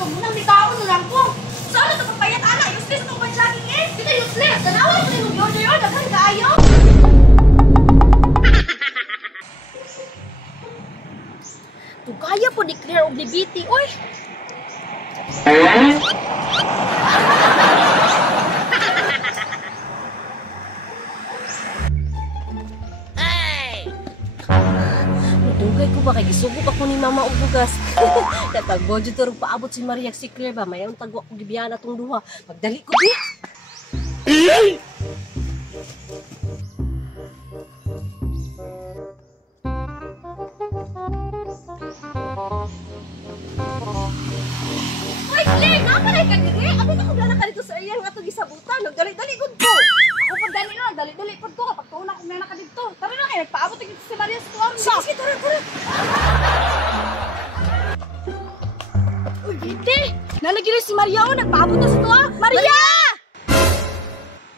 gusto mo nang mikaon na lang ko. Saan ito papayat, ana? Useless itong pag-jogging eh. Kita useless. Tanawa ko yung yun yun. Dagan kaayo. Kaya po declare og libiti, oy. Dugay ko ba kay gisubok ako ni Mama og bugas. Tatagbo jud turog paabot si Maria si Claire ba mayang tagwa ko gibiyan atong duha. Pagdali ko di. Oy Claire, nakalay ka diri. Abi na ko gana ka dito sa iyan nga to gisabutan. Nagdali-dali gud ko. Ako pagdali na, dali-dali pud ko kapag tuon ako na ka dito. Tara na kay nagpaabot gyud si Maria sa kwarto. Sige, tara. Uy, Giti! Nalagiri si Maria o, nagpaabot na sa tuwa! Maria!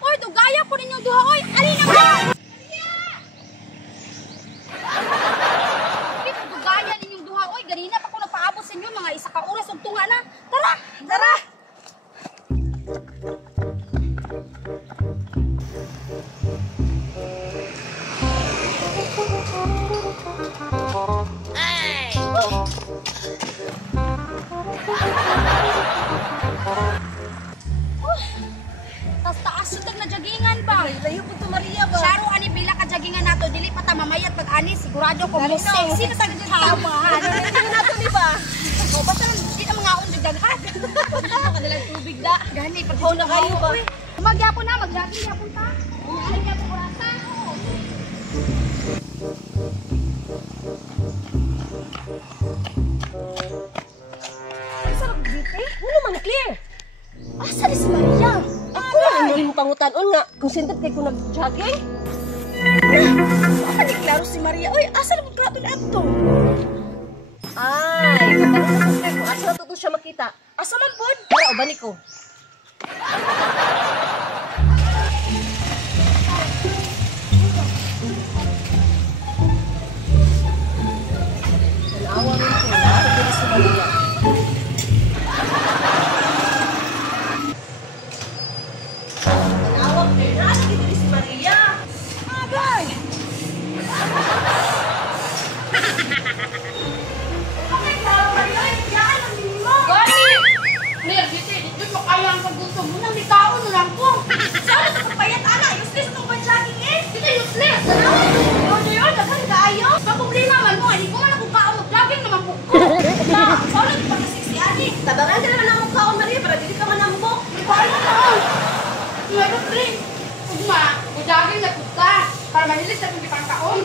Uy, dugaya po ninyong duha, oy! Alina mo! Maria! Dito, dugaya ninyong duha, oy! Ganina pa ko nagpaabot sa inyo, mga isa ka oras o tunga na! Tara! Tara! Taas sutag na jagingan ba? Layo po to Maria ba? Sharo, ani bila ka jagingan nato, dili pa ta mamayat pag-ani, sigurado ko mo sing. Sino sa ganyan tama? Ano nato di ba? O, basta di na mga undag daghan. Kanilang tubig da. Gani, pag-haw na kayo ba? Magyapon na, mag-jogging yapon ta. Umahalin yapon orasa. Sarap dito eh? Ano man, Claire? Asa ni si Maria? Ako ano yung pangutan-on nga kung sintat kay ko nag-jogging? Asa ni klaro si Maria? Uy, asa na magkapin ato? Ay, kapag na kung asa na to siya makita. Asa man po? Para o balik ko. Tanawa rin ko. Ako din si Maria. Tabangan ka naman ang mukha ko, Maria, para dili ka manambok. Paano na? Meron rin. Ugma, jogging na puta. Para manilis na kung ipangkaon.